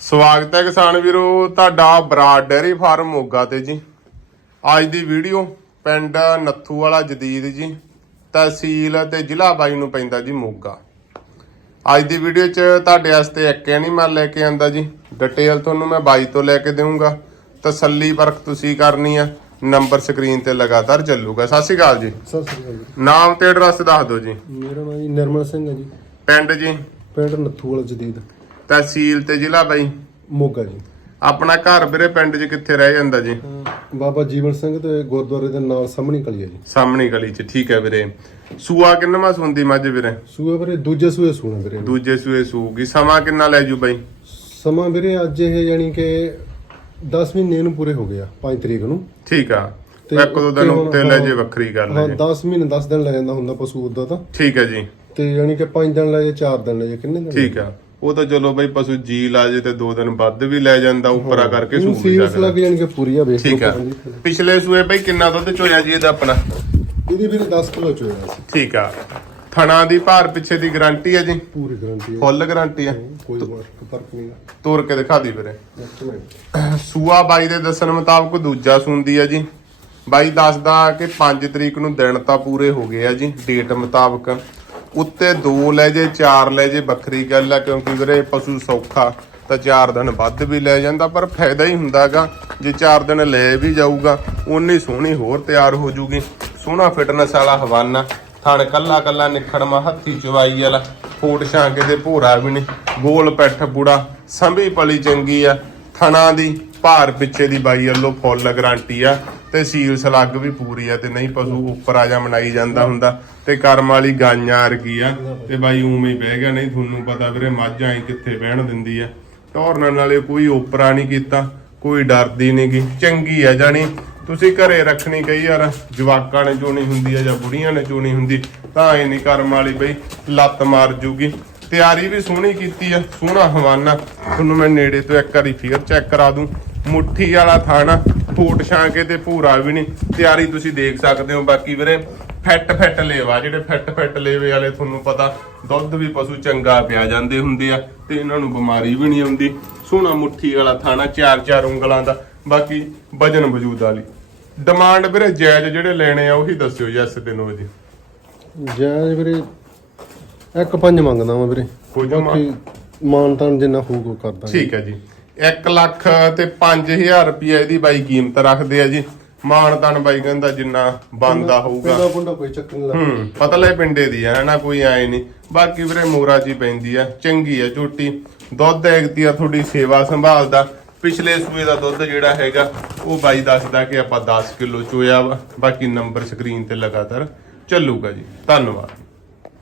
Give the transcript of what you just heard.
ਸਵਾਗਤ ਹੈ ਕਿਸਾਨ ਵੀਰੋ ਤੁਹਾਡਾ ਬਰਾਡ ਡੈਰੀ ਫਾਰਮ ਮੋਗਾ ਤੇ ਜੀ। ਅੱਜ ਦੀ ਵੀਡੀਓ ਪਿੰਡ ਨੱਥੂ ਵਾਲਾ ਜਦੀਦ ਜੀ ਤਹਿਸੀਲ ਤੇ ਜ਼ਿਲ੍ਹਾ ਬਾਈ ਨੂੰ ਪੈਂਦਾ ਜੀ ਮੋਗਾ। ਅੱਜ ਦੀ ਵੀਡੀਓ 'ਚ ਤੁਹਾਡੇ ਵਾਸਤੇ ਇੱਕ ਐਨੀਮਲ ਲੈ ਕੇ ਆਂਦਾ ਜੀ। ਡਿਟੇਲ ਤੁਹਾਨੂੰ ਮੈਂ ਬਾਈ ਤੋਂ ਲੈ ਕੇ ਦੇਵਾਂਗਾ ਤਸੱਲੀ ਪਰਖ ਤੁਸੀਂ ਕਰਨੀ ਆ। ਨੰਬਰ ਸਕਰੀਨ ਤੇ ਲਗਾਤਾਰ ਚੱਲੂਗਾ। ਸਤਿ ਸ਼੍ਰੀ ਅਕਾਲ ਜੀ। ਸਤਿ ਸ੍ਰੀ ਅਕਾਲ ਜੀ। ਨਾਮ ਤੇ ਐਡਰੈਸ ਦੱਸ ਦਿਓ ਜੀ। ਮੇਰਾ ਨਾਮ ਜੀ ਨਿਰਮਲ ਸਿੰਘ ਹੈ ਜੀ। ਪਿੰਡ ਜੀ। ਪਿੰਡ ਨੱਥੂ ਵਾਲਾ ਜਦੀਦ। ਤਹਿਸੀਲ ਤੇ ਜ਼ਿਲ੍ਹਾ ਬਾਈ। ਮੋਗਾ ਜੀ। ਆਪਣਾ ਘਰ ਵੀਰੇ ਪਿੰਡ 'ਚ ਕਿੱਥੇ ਰਹਿ ਜਾਂਦਾ ਜੀ? ਬਾਬਾ ਜੀਵਨ ਸਿੰਘ ਤੇ ਗੁਰਦੁਆਰੇ ਦੇ ਨਾਲ ਸਾਹਮਣੀ ਕਲੀ ਹੈ ਜੀ। ਸਾਹਮਣੀ ਗਲੀ 'ਚ ਠੀਕ ਹੈ ਵੀਰੇ। ਸੂਆ ਕਿੰਨਵਾਂ ਸੁੰਦੀ ਮੱਝ ਵੀਰੇ? ਸੂਏ ਵੀਰੇ ਦੂਜੇ ਸੂਏ ਸੂਣਾ ਵੀਰੇ। ਦੂਜੇ ਸੂਏ ਸੂਗੀ। ਸਮਾਂ ਕਿੰਨਾ ਲੈ ਜੂ ਬਾਈ? ਸਮਾਂ ਵੀਰੇ ਅੱਜ ਇਹ ਯਾਨੀ ਕਿ 10 ਮਹੀਨੇ ਨੂੰ ਪੂਰੇ ਹੋ ਗਏ ਆ 5 ਤਰੀਕ ਨੂੰ। ਠੀਕ ਆ। ਇੱਕ ਦੋ ਦਿਨ ਉੱਤੇ ਲੈ ਜੇ ਵੱਖਰੀ ਗੱਲ ਹੈ ਹਾਂ ਜੀ। 10 ਮਹੀਨੇ 10 ਦਿਨ ਲੈ ਜਾਂਦਾ ਹੁੰਦਾ ਪਸ਼ੂ ਉਦਾਂ ਤਾਂ। ਠੀਕ ਹੈ ਜੀ। ਤੇ ਯਾਨੀ ਕਿ 5 ਦਿਨ ਲੈ ਜੇ 4 ਦਿਨ ਲੈ ਜੇ ਕਿੰਨੇ ਦਿਨ ਠੀਕ ਆ। ਉਹ ਤਾਂ ਚਲੋ ਬਾਈ ਪਸ਼ੂ ਜੀ ਲਾ ਜੇ ਤੇ ਦੋ ਦਿਨ ਵੱਧ ਵੀ ਲੈ ਜਾਂਦਾ ਉੱਪਰਾ ਕਰਕੇ ਸੂ ਵੀ ਸੀਰੀਅਸ ਸਕਦਾ। ਲੱਗ ਕਿ ਪੂਰੀ ਆ ਵੇਖ ਠੀਕ ਆ। ਪਿਛਲੇ ਸੂਏ ਬਾਈ ਕਿੰਨਾ ਦੁੱਧ ਚੋਇਆ ਜੀ ਇਹਦਾ ਆਪਣਾ? ਇਹਦੀ ਵੀਰੇ 10 ਕਿਲੋ ਚੋਇਆ ਸੀ। ਠੀਕ ਆ। ਥਣਾ ਦੀ ਭਾਰ ਪਿੱਛੇ ਦੀ ਗਾਰੰਟੀ ਹੈ ਜੀ? ਪੂਰੀ ਗਾਰੰਟੀ ਹੈ ਫੁੱਲ ਗਾਰੰਟੀ ਆ? ਕੋਈ ਫ਼ਰਕ ਨਹੀਂ ਤੋਰ ਕੇ ਦਿਖਾ ਦੀ ਵੀਰੇ। ਸੂਆ ਬਾਈ ਦੇ ਦੱਸਣ ਮੁਤਾਬਕ ਦੂਜਾ ਸੁੰਦੀ ਆ ਜੀ। ਬਾਈ ਦੱਸਦਾ ਕਿ 5 ਤਰੀਕ ਨੂੰ ਦਿਨ ਤਾਂ ਪੂਰੇ ਹੋ ਗਏ ਆ ਜੀ ਡੇਟ ਮੁਤਾਬਕ। ਉੱਤੇ ਦੋ ਲੈ ਜੇ, ਚਾਰ ਲੈ ਜੇ, ਵੱਖਰੀ ਗੱਲ ਆ, ਕਿਉਂਕਿ ਵੀਰੇ ਪਸ਼ੂ ਸੌਖਾ, ਤਾਂ 4 ਦਿਨ ਵੱਧ ਵੀ ਲੈ ਜਾਂਦਾ, ਪਰ ਫਾਇਦਾ ਹੀ ਹੁੰਦਾਗਾ, ਜੇ 4 ਦਿਨ ਲੈ ਵੀ ਜਾਊਗਾ ਉਨੀ ਸੋਹਣੀ ਹੋਰ ਤਿਆਰ ਹੋ ਜੂਗੀ। ਸੋਹਣਾ ਫਿਟਨੈਸ ਵਾਲਾ ਹਵਾਨਾ, ਥਣ ਕੱਲਾ ਕੱਲਾ ਨਿਖੜਮਾ ਹੱਥੀ ਚਵਾਈ ਵਾਲਾ, ਫੋਟ ਛਾਂਕੇ ਦੇ ਭੋਰਾ ਵੀ ਨਹੀਂ, ਗੋਲ ਪੈਠ ਬੁੜਾ, ਸੰਭੀ ਪਲੀ ਚੰਗੀ ਆ, ਥਣਾ ਦੀ, ਭਾਰ ਪਿੱਛੇ ਦੀ ਬਾਈ ਵੱਲੋਂ ਫੁੱਲ ਗਾਰੰਟੀ ਆ। ਤੇ ਸੀਲ ਸਲੱਗ ਵੀ ਪੂਰੀ ਆ ਤੇ ਨਹੀਂ ਪਸ਼ੂ ਉੱਪਰ ਆ ਜਾ ਮਨਾਈ ਜਾਂਦਾ ਹੁੰਦਾ। ਤੇ ਕਰਮ ਵਾਲੀ ਗਾਈਆਂ ਵਰਗੀ ਆ। ਤੇ ਬਾਈ ਉਵੇਂ ਹੀ ਬਹਿ ਗਿਆ, ਨਹੀਂ ਤੁਹਾਨੂੰ ਪਤਾ ਵੀਰੇ, ਮੱਝ ਆਈ ਕਿੱਥੇ ਬਹਿਣ ਦਿੰਦੀ ਆ। ਟੌਰਨਰ ਨਾਲੇ ਕੋਈ ਓਪਰਾ ਨਹੀਂ ਕੀਤਾ, ਕੋਈ ਡਰਦੀ ਨਹੀਂ ਗੀ, ਚੰਗੀ ਆ ਜਾਣੀ। ਤੁਸੀਂ ਘਰੇ ਰੱਖਣੀ ਕਈ ਯਾਰ ਜਵਾਕਾਂ ਨੇ ਚੋਣੀ ਹੁੰਦੀ ਆ ਜਾਂ ਬੁੜੀਆਂ ਨੇ ਚੋਣੀ ਹੁੰਦੀ, ਤਾਂ ਇਹ ਨਹੀਂ ਕਰਮ ਵਾਲੀ ਬਈ ਲੱਤ ਮਾਰ ਜੂਗੀ। ਤਿਆਰੀ ਵੀ ਸੋਹਣੀ ਕੀਤੀ ਆ, ਸੋਹਣਾ ਹਵਾਨਾ। ਤੁਹਾਨੂੰ ਮੈਂ ਨੇੜੇ ਤੋਂ ਇੱਕ ਵਾਰੀ ਫਿਗਰ ਚੈੱਕ ਕਰਾ ਦੂੰ। ਮੁੱਠੀ ਵਾਲਾ ਥਾਣਾ ਫੂਟ ਛਾਂਕੇ ਤੇ ਭੂਰਾ ਵੀ ਨਹੀਂ। ਤਿਆਰੀ ਤੁਸੀਂ ਦੇਖ ਸਕਦੇ ਹੋ। ਬਾਕੀ ਵੀਰੇ ਫੈਟ ਫੈਟ ਲੇਵਾ ਜਿਹੜੇ ਫੈਟ ਫੈਟ ਲੇਵੇ ਵਾਲੇ ਤੁਹਾਨੂੰ ਪਤਾ ਦੁੱਧ ਵੀ ਪਸ਼ੂ ਚੰਗਾ ਪਿਆ ਜਾਂਦੇ ਹੁੰਦੇ ਆ ਤੇ ਇਹਨਾਂ ਨੂੰ ਬਿਮਾਰੀ ਵੀ ਨਹੀਂ ਆਉਂਦੀ। ਸੋਹਣਾ ਮੁੱਠੀ ਵਾਲਾ ਥਾਣਾ ਚਾਰ ਚਾਰ ਉਂਗਲਾਂ ਦਾ। ਬਾਕੀ ਵਜਨ ਵਜੂਦ ਵਾਲੀ ਡਿਮਾਂਡ ਵੀਰੇ ਜਾਇਜ਼ ਜਿਹੜੇ ਲੈਣੇ ਆ ਉਹੀ ਦੱਸਿਓ ਯੈਸ ਤੇ ਨੋ ਜੀ। ਜੈ ਵੀਰੇ ਇੱਕ ਪੰਜ ਮੰਗਦਾ ਵਾਂ ਵੀਰੇ। ਬਾਕੀ ਮਾਨਤਾਨ ਜਿੰਨਾ ਹੋਊਗਾ ਉਹ ਕਰ ਦਾਂਗੇ ਠੀਕ ਹੈ ਜੀ। 1 ਲੱਖ ਤੇ 5000 ਰੁਪਏ ਇਹਦੀ ਬਾਈ ਕੀਮਤ ਰੱਖਦੇ ਆ ਜੀ। ਮਾਨਤਨ ਬਾਈ ਕਹਿੰਦਾ ਜਿੰਨਾ ਬੰਦਾ ਹੋਊਗਾ। ਪਿੰਡਾ ਪੁੰਡਾ ਕੋਈ ਚੱਕਰ ਨਹੀਂ ਲੱਗਦਾ। ਹੂੰ ਪਤਲੇ ਪਿੰਡੇ ਦੀ ਆ ਹਨਾ ਕੋਈ ਐ ਨਹੀਂ। ਬਾਕੀ ਵੀਰੇ ਮੋਰਾ ਜੀ ਪੈਂਦੀ ਆ ਚੰਗੀ ਆ ਝੋਟੀ। ਦੁੱਧ ਐਗਤੀ ਆ ਤੁਹਾਡੀ ਸੇਵਾ ਸੰਭਾਲਦਾ। ਪਿਛਲੇ ਸੂਏ ਦਾ ਦੁੱਧ ਜਿਹੜਾ ਹੈਗਾ ਉਹ ਬਾਈ ਦੱਸਦਾ ਕਿ ਆਪਾਂ 10 ਕਿਲੋ ਚੋਇਆ ਬਾਕੀ ਨੰਬਰ ਸਕਰੀਨ ਤੇ ਲਗਾਤਾਰ ਚੱਲੂਗਾ ਜੀ। ਧੰਨਵਾਦ।